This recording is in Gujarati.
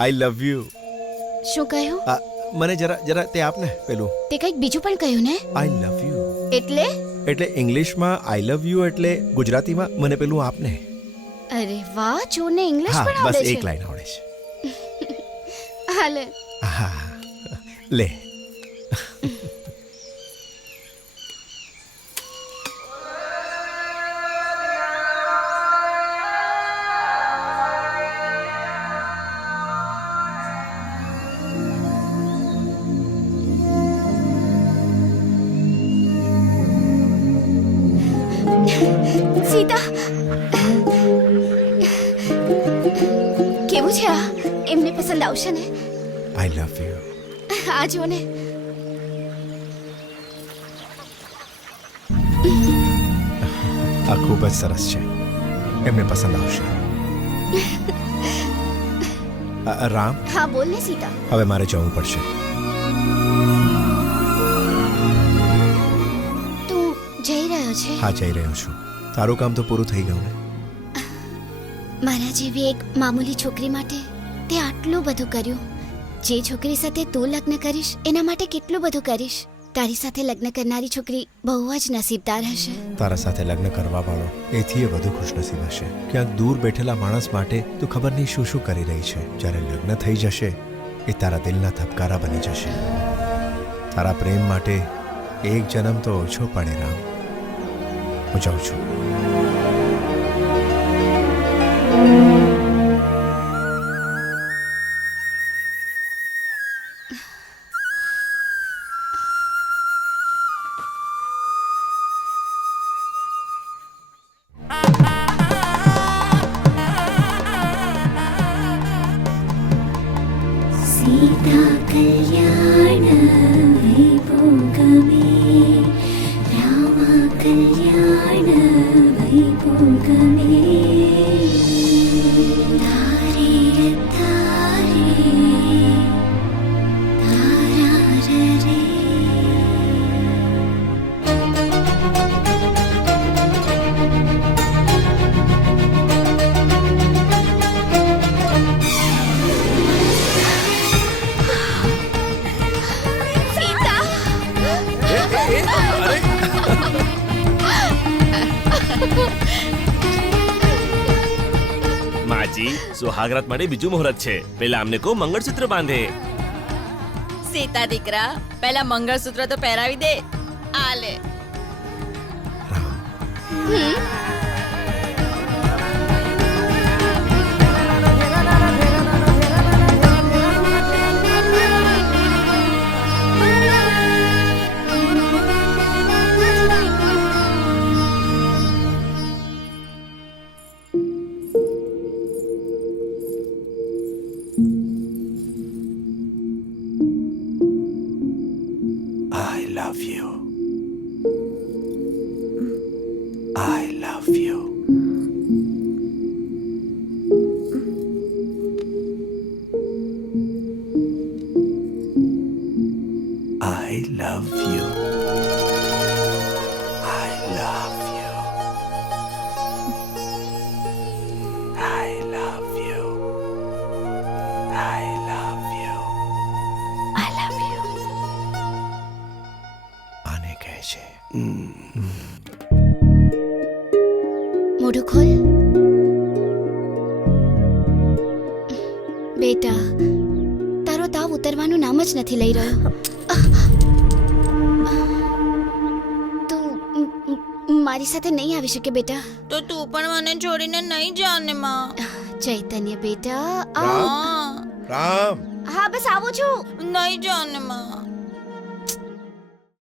આઈ લવ યુ શું કહ્યું? મને જરા જરા તે આપને પેલું. તે કંઈક બીજું પણ કહ્યું ને? આઈ લવ યુ એટલે? એટલે ઇંગ્લિશમાં આઈ લવ યુ એટલે ગુજરાતીમાં મને પેલું આપને. અરે વાહ જોને ઇંગ્લિશ હા પણ બસ આવડે એક છે લાઈન આવડે છે. હાલે હા લે. એમને પસંદ આવશે ને? આઈ લવ યુ આ જો ને આ ખૂબ જ સરસ છે. એમને પસંદ આવશે. રામ? હા બોલ ને સીતા. હવે મારે જવું પડશે. તું જઈ રહ્યો છે? હા જઈ રહ્યો છું. તારું કામ તો પૂરું થઈ ગયું ને? મારા જેવી એક મામૂલી છોકરી માટે તે આટલું બધું કર્યું? જે છોકરી સાથે તું લગ્ન કરીશ, એના માટે કેટલું બધું કરીશ? તારી સાથે લગ્ન કરનારી છોકરી બહુ જ નસીબદાર હશે. તારા સાથે લગ્ન કરવા વાળો એથી વધુ ખુશનસીબ હશે. ક્યાંક દૂર બેઠેલા માણસ માટે તું ખબર નહીં શું શું કરી રહી છે. જ્યારે લગ્ન થઈ જશે, એ તારા દિલના ધબકારા બની જશે. તારા પ્રેમ માટે એક જન્મ તો ઓછો પડે, રામ. હું જાઉં છું. राम कल्याण वैभोगमे માજી સુહાગરાત માટે બીજું મુહૂર્ત છે. પેલા અમને કો મંગળસૂત્ર બાંધે. સીતા દીકરા પેલા મંગળસૂત્ર તો પહેરાવી દે. આ લે. I love you. I love you. I love you. I love you. I love you. I love you. Anne Mm. મોઢું ખોલ બેટા તારો તાવ ઉતરવાનું નામ જ નથી લઈ રહ્યો તું મારી સાથે નહીં આવી શકે બેટા તો તું પણ મને છોડીને નહીં જા ને માં ચૈતન્ય બેટા રામ હા બસ આવું છું નહીં જા ને માં